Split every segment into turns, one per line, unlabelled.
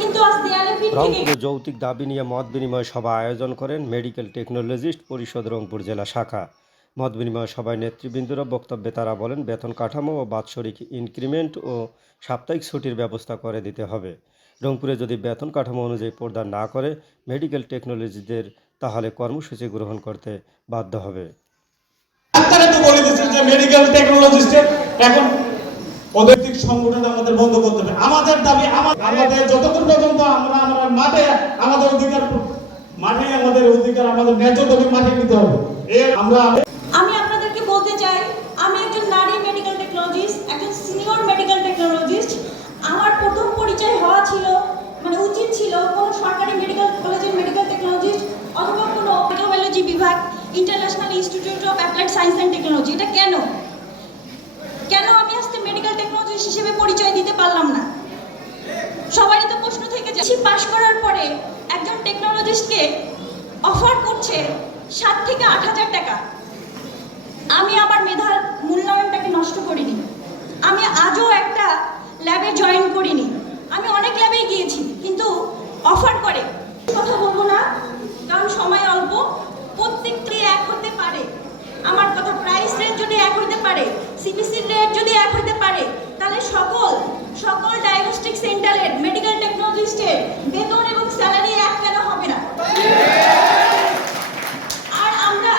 কিন্তু আজ দেয়ালে পিঠ
রংপুরে যৌক্তিক দাবি নিয়ে মত বিনিময় সভা আয়োজন করেন মেডিকেল টেকনোলজিস্ট পরিষদ রংপুর জেলা শাখা। মত বিনিময় সভায় নেতৃবৃন্দরা বক্তব্যে তারা বলেন বেতন কাঠামো ও বাৎসরিক ইনক্রিমেন্ট ও সাপ্তাহিক ছুটির ব্যবস্থা করে দিতে হবে। রংপুরে যদি বেতন কাঠামো অনুযায়ী প্রদান না করে মেডিকেল টেকনোলজিদের তাহলে কর্মসূচি গ্রহণ করতে বাধ্য হবে।
ডাক্তারে তো বলে দিচ্ছে যে মেডিকেল টেকনোলজিস্টের এখন পদৈতিক সংগঠন আমাদের বন্ধ করতে হবে। আমাদের দাবি আমাদের যতক্ষণ পর্যন্ত আমরা আমরা মাঠে, আমাদের অধিকার মাঠে, আমাদের অধিকার, আমাদের ন্যায্য দাবি মাঠে নিতে হবে। আমরা
আমি আপনাদেরকে বলতে চাই, আমি একজন নারী মেডিকেল টেকনোলজিস্ট একজন সিনিয়র মেডিকেল টেকনোলজিস্ট আমার প্রথম পরিচয় হওয়া ছিল মানে উচিত ছিল কোনো সরকারি মেডিকেল কলেজের মেডিকেল টেকনোলজিস্ট অথবা কোনো মাইক্রোবায়োলজি বিভাগ international institute of applied science and technology এটা কেন? কেন আমি আজকে মেডিকেল হিসেবে পরিচয় দিতে পারলাম না। সবারই তো প্রশ্ন থেকে যাচ্ছে পাশ করার পরে একজন টেকনোলজিস্টকে অফার করছে সাত থেকে আট হাজার টাকা। আমি আমার মেধার মূল্যায়নটাকে নষ্ট করিনি। আমি আজও একটা ল্যাবে জয়েন করিনি। আমি অনেক ল্যাবেই গিয়েছি, কিন্তু অফার করে। কথা বলব না, কারণ সময় অল্প। প্রত্যেকটি এক হতে পারে। আমার কথা প্রাইস রেট যদি এক হতে পারে সিপিসি রেট যদি এক হইতে পারে তাহলে সকল সকল ডায়াগনস্টিক সেন্টারের মেডিকেল টেকনোলজিস্টের বেতন এবং স্যালারি এক কেন হবে না আর আমরা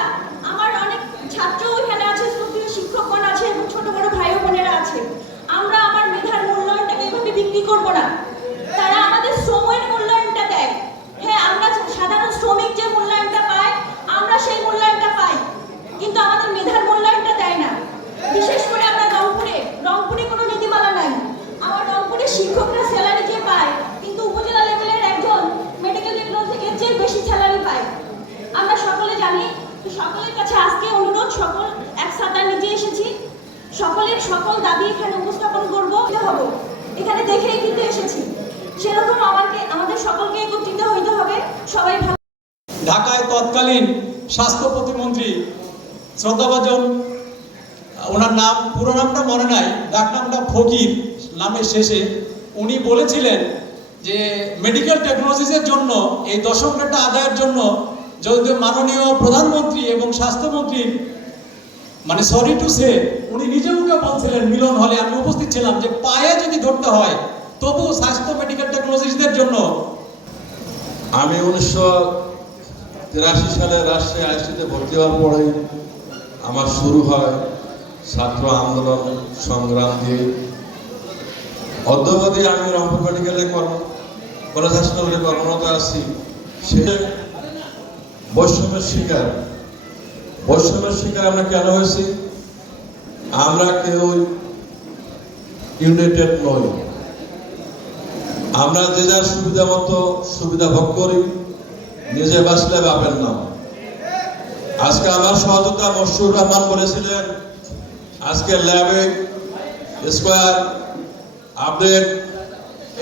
আমার অনেক ছাত্র এখানে আছে শ্রদ্ধেয় শিক্ষকগণ আছে এবং ছোট বড় ভাই ও বোনেরা আছে আমরা আমার মেধার মূল্যায়নটাকে এভাবে বিক্রি করব না তারা আমাদের শ্রমের মূল্যায়নটা দেয় হ্যাঁ আমরা সাধারণ শ্রমিক যে মূল্যায়নটা পাই আমরা সেই মূল্যায়নটা পাই কিন্তু আমাদের মেধার মূল্যায়নটা দেয় না বিশেষ করে আমরা রংপুরে রংপুরে কোনো নীতিমালা নাই আমার রংপুরে শিক্ষকরা স্যালারি যে পায় কিন্তু উপজেলা লেভেলের একজন মেডিকেল টেকনোলজি এর চেয়ে বেশি স্যালারি পায় আমরা সকলে জানি তো সকলের কাছে আজকে অনুরোধ সকল এক সাতার নিচে এসেছি সকলের সকল দাবি এখানে উপস্থাপন করব হব। এখানে দেখেই কিন্তু এসেছি। সেরকম আমাকে, আমাদের সকলকে একত্রিত হইতে হবে। সবাই
ঢাকায় তৎকালীন স্বাস্থ্য প্রতিমন্ত্রী শ্রদ্ধাভাজন, ওনার নাম, পুরো নামটা মনে নাই, ডাক নামটা ফকির, নামের শেষে। উনি বলেছিলেন যে মেডিকেল টেকনোলজিসের জন্য, এই দশম রেটটা আদায়ের জন্য যদি মাননীয় প্রধানমন্ত্রী এবং স্বাস্থ্যমন্ত্রী মানে সরি টু সে উনি নিজে মুখে বলছিলেন মিলন হলে আমি উপস্থিত ছিলাম যে পায়ে যদি ধরতে হয় তবু স্বাস্থ্য মেডিকেল টেকনোলজিসদের জন্য।
আমি উনিশশো তিরাশি সালে রাজশাহী আইসিতে ভর্তি হওয়ার পরে আমার শুরু হয় ছাত্র আন্দোলন সংগ্রাম দিয়ে। অদ্যবধি আমি রংপুর মেডিকেলে কর্ম, কলেজ হাসপাতালে কর্মরত আছি। সে বৈষম্যের শিকার। বৈষম্যের শিকার আমরা কেন হয়েছি? আমরা কেউ ইউনাইটেড নই। আমরা যে যার সুবিধা মতো সুবিধা ভোগ করি, নিজে বাঁচলে বাপের নাম। আজকে আমার সহযোগিতা মশরুর রহমান বলেছিলেন, আজকে ল্যাবে স্কোয়ার আপডেট,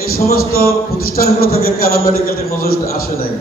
এই সমস্ত প্রতিষ্ঠানগুলো থেকে কেন মেডিকেল টেকনোলজি আসে নাই?